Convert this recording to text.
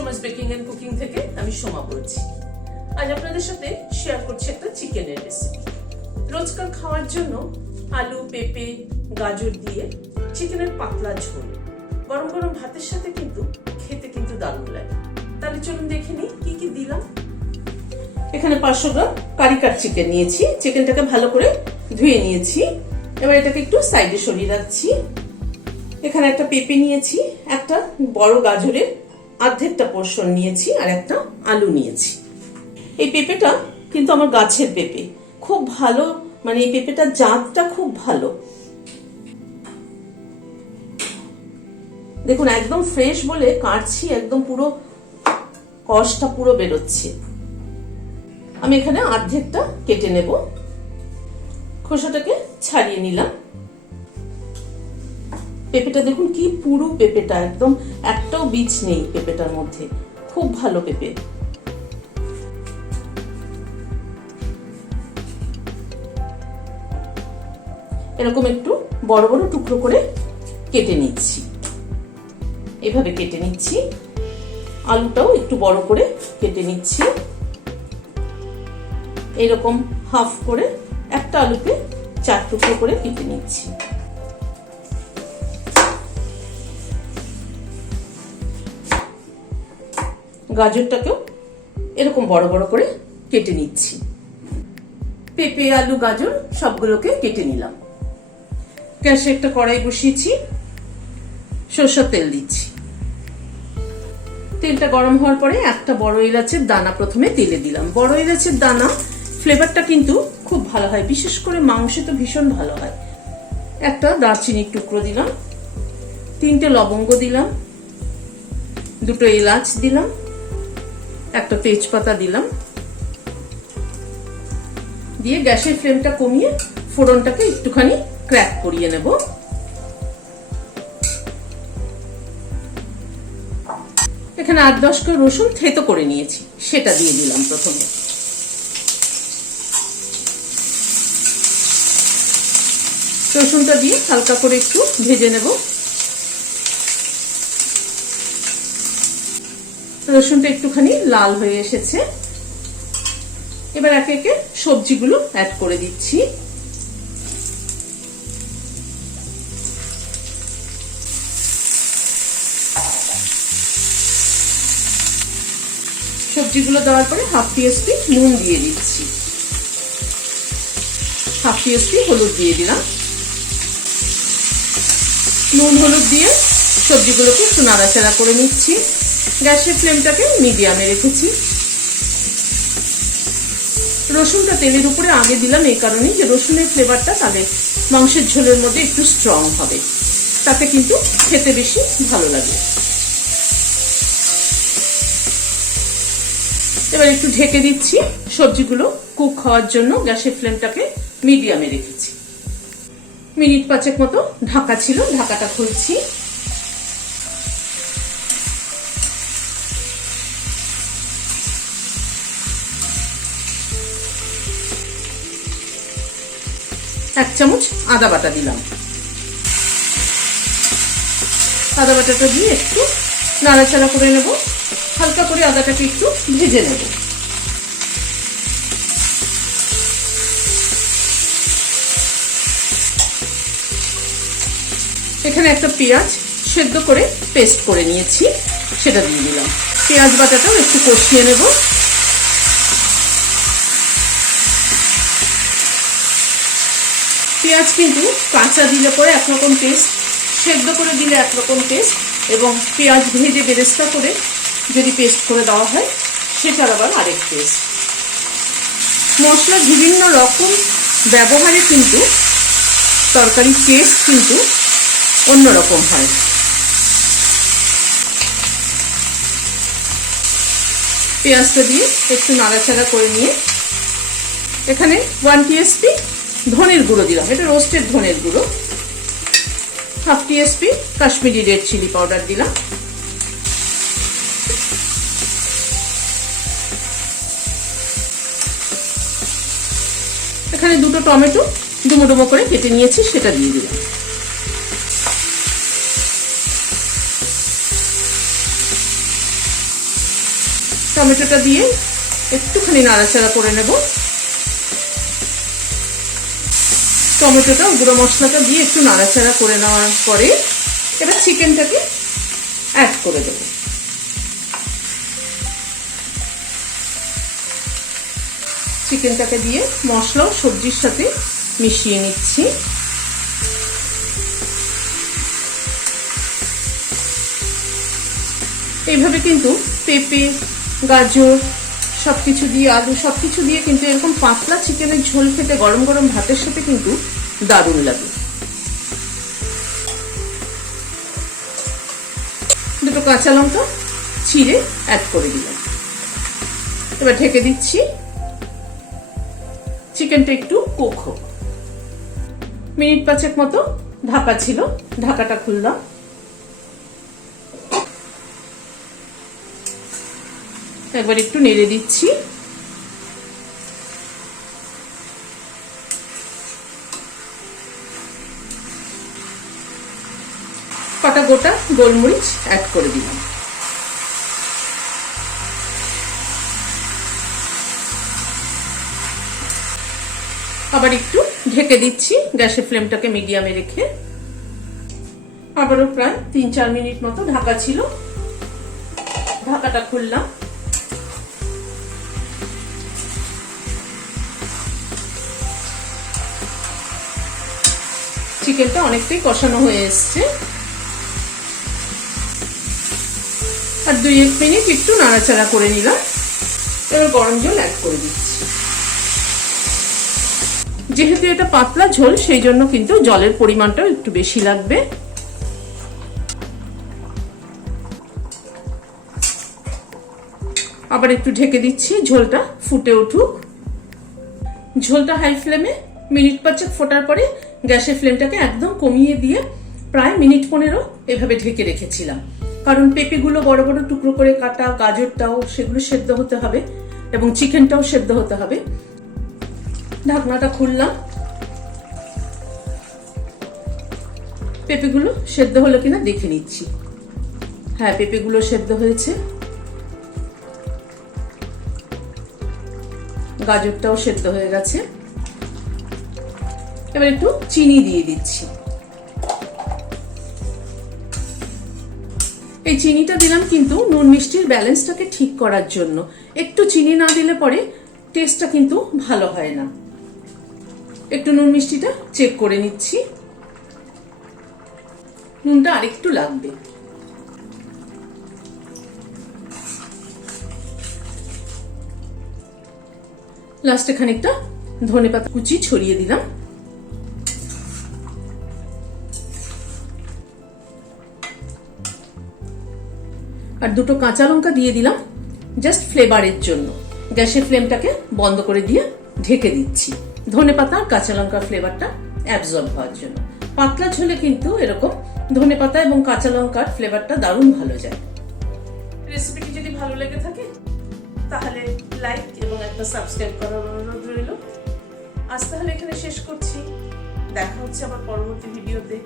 Soma's baking and cooking থেকে আমি সোমা বলছি। আজ আপনাদের সাথে শেয়ার করছি একটা চিকেনের রেসিপি। রোজকার খাওয়ার জন্য আলু, পেঁপে, গাজর দিয়ে চিকেনের পাতলা ঝোল গরম গরম ভাতের সাথে কিন্তু খেতে কিন্তু দারুণ লাগে। তাহলে চলুন দেখে নিই কি কি দিলাম। এখানে 500 গ্রাম কারিকাট চিকেন নিয়েছি। চিকেনটাকে ভালো করে ধুয়ে নিয়েছি। এবার এটাকে একটু সাইডে সরিয়ে রাখছি। এখানে একটা পেঁপে নিয়েছি, একটা বড় গাজরের অর্ধেকটা পোর্শন নিয়েছি, আর একটা আলু নিয়েছি। এই পেঁপেটা কিন্তু আমার গাছের পেঁপে, খুব ভালো, মানে এই পেঁপেটার জাতটা খুব ভালো। দেখুন একদম ফ্রেশ বলে কাটছি, একদম পুরো কষটা পুরো বেরোচ্ছে। আমি এখানে অর্ধেকটা কেটে নেব। খোসাটাকে ছাড়িয়ে নিলাম। পেঁপেটা দেখুন কি পুরো পেঁপেটা, একদম একটাও বীজ নেই পেঁপেটার মধ্যে, খুব ভালো পেঁপে। এরকম একটু বড় বড় টুকরো করে কেটে নিচ্ছি, এভাবে কেটে নিচ্ছি। আলুটাও একটু বড় করে কেটে নিচ্ছি। এরকম হাফ করে একটা আলুকে 4 টুকরো করে কেটে নিচ্ছি। গাজরটাকেও এরকম বড় বড় করে কেটে নিচ্ছি। পেঁপে, আলু, গাজর সবগুলোকে কেটে নিলাম। গ্যাসে একটা কড়াই বসিয়েছি, সরষের তেল দিচ্ছি। তেলটা গরম হওয়ার পরে একটা বড় এলাচের দানা প্রথমে তেলে দিলাম। বড় এলাচের দানা ফ্লেভারটা কিন্তু খুব ভালো হয়, বিশেষ করে মাংসে তো ভীষণ ভালো হয়। একটা দারচিনির টুকরো দিলাম, 3টে লবঙ্গ দিলাম, 2টো এলাচ দিলাম, একটা তেজপাতা দিলাম। দিয়ে গ্যাসের ফ্লেমটা কমিয়ে ফোড়নটাকে একটুখানি ক্র্যাক করিয়ে নেব। এখানে 8-10 কোয়া রসুন থেতো করে নিয়েছি, সেটা দিয়ে দিলাম প্রথমে। রসুনটা দিয়ে হালকা করে একটু ভেজে নেব। রসুনটা একটুখানি লাল হয়ে এসেছে। এবার একে একে সবজিগুলো অ্যাড করে দিচ্ছি। সবজিগুলো দেওয়ার পরে হাফ টিস্পুন নুন দিয়ে দিচ্ছি, হাফ টিস্পুন হলুদ দিয়ে দিলাম। নুন হলুদ দিয়ে সবজিগুলোকে একটু নাড়াচাড়া করে নিচ্ছি। গ্যাসের ফ্লেমটাকে মিডিয়ামে রেখেছি। রসুনটা তেলের উপরে আগে দিলাম এই কারণে যে রসুনের ফ্লেভারটা তাহলে মাংসের ঝোলের মধ্যে একটু স্ট্রং হবে, তাতে কিন্তু খেতে বেশি ভালো লাগে। এবার একটু ঢেকে দিচ্ছি। সবজিগুলো কুক হওয়ার জন্য গ্যাসের ফ্লেমটাকে মিডিয়ামে রেখেছি। মিনিট 5 মতো ঢাকা ছিল, ঢাকাটা খুলছি। এক চামচ আদা বাটা দিলাম। আদা বাটাটা দিয়ে একটু নাড়াচাড়া করে নেব। হালকা করে আদাটাকে একটু ভেজে নেব। এখানে একটা পেঁয়াজ সেদ্ধ করে পেস্ট করে নিয়েছি, সেটা দিয়ে দিলাম। পেঁয়াজ বাটাটাও একটু কষিয়ে নেব। পেঁয়াজ কিন্তু কাঁচা দিলে পরে একরকম টেস্ট, সেদ্ধ করে দিলে একরকম টেস্ট, এবং পেঁয়াজ ভেজে বেরেস্তা করে যদি পেস্ট করে দেওয়া হয় সেটার আবার আরেক টেস্ট। মশলা বিভিন্ন রকম ব্যবহারে কিন্তু তরকারির টেস্ট কিন্তু অন্যরকম হয়। পেঁয়াজটা দিয়ে একটু নাড়াচাড়া করে নিয়ে এখানে 1 টিস্পুন ধনের গুঁড়ো দিলাম, এটা রোস্টেড ধনের গুঁড়ো। Half teaspoon Kashmiri red chilli powder দিলাম। এখানে 2টো টমেটো ডুমো ডুমো করে কেটে নিয়েছি, সেটা দিয়ে দিলাম। টমেটোটা দিয়ে একটুখানি নাড়াচাড়া করে নেব। টমেটোটা গুঁড়ো মশলাটা দিয়ে একটু নাড়াচাড়া করে নেওয়ার পরে এবার চিকেনটাকে অ্যাড করে দেব। চিকেনটাকে দিয়ে মশলা ও সবজির সাথে মিশিয়ে নিচ্ছি। এইভাবে কিন্তু পেঁপে, গাজর সবকিছু দিয়ে, আলু সবকিছু দিয়ে কিন্তু এরকম পাতলা চিকেনের ঝোল খেতে গরম গরম ভাতের সাথে কিন্তু দারুণ লাগে। দুটো কাঁচা লঙ্কা চিড়ে অ্যাড করে দিলাম। এবার ঢেকে দিচ্ছি। চিকেনটা একটু কুক হোক। মিনিট 5 মতো ঢাকা ছিল, ঢাকাটা খুললাম। একবার একটু নেড়ে দিচ্ছি। কটা গোটা গোলমরিচ অ্যাড করে দিলাম। আবার একটু ঢেকে দিচ্ছি গ্যাসের ফ্লেমটাকে মিডিয়ামে রেখে। আবারও প্রায় 3-4 মিনিট মতো ঢাকা ছিল, ঢাকাটা খুললাম। চিকেনটা অনেকটাই কষানো হয়ে এসছে। আর 2-1 মিনিট একটু নাড়াচাড়া করে নিলাম। এবার গরম জল অ্যাড করে দিচ্ছি। যেহেতু এটা পাতলা ঝোল সেই জন্য কিন্তু জলের পরিমাণটাও একটু বেশি লাগবে। আবার একটু ঢেকে দিচ্ছি, ঝোলটা ফুটে উঠুক। ঝোলটা হাই ফ্লেমে মিনিট 5 ফোটার পরে গ্যাসের ফ্লেমটাকে একদম কমিয়ে দিয়ে প্রায় মিনিট 15 এভাবে ঢেকে রেখেছিলাম। কারণ পেঁপেগুলো বড় বড় টুকরো করে কাটা, গাজরটাও সেগুলো সেদ্ধ হতে হবে এবং চিকেনটাও সেদ্ধ হতে হবে। ঢাকনাটা খুললাম। পেঁপেগুলো সেদ্ধ হলো কিনা দেখে নিচ্ছি। হ্যাঁ, পেঁপেগুলো সেদ্ধ হয়েছে। গাজরটাও সেদ্ধ হয়ে গেছে। এবার একটু চিনি দিয়ে দিচ্ছি। এই চিনিটা দিলাম কিন্তু নুন মিষ্টির ব্যালেন্সটাকে ঠিক করার জন্য। একটু চিনি না দিলে পরে টেস্টটা কিন্তু ভালো হয় না। একটু নুন মিষ্টিটা চেক করে নিচ্ছি। নুনটা আরেকটু লাগবে। লাস্টে খানিকটা ধনেপাতা কুচি ছড়িয়ে দিলাম। আর দুটো কাঁচা লঙ্কা দিয়ে দিলাম জাস্ট ফ্লেভারের জন্য। গ্যাসের ফ্লেমটাকে বন্ধ করে দিয়ে ঢেকে দিচ্ছি, ধনেপাতা আর কাঁচা লঙ্কার ফ্লেভারটা অ্যাবজর্ব হওয়ার জন্য। পাতলা ঝোলে কিন্তু এরকম ধনেপাতা এবং কাঁচা লঙ্কার ফ্লেভারটা দারুণ ভালো যায়। রেসিপিটি যদি ভালো লেগে থাকে তাহলে লাইক এবং একটা সাবস্ক্রাইব করার অনুরোধ রইল। আজ তাহলে এখানে শেষ করছি। দেখা হচ্ছে আবার পরবর্তী ভিডিওতে।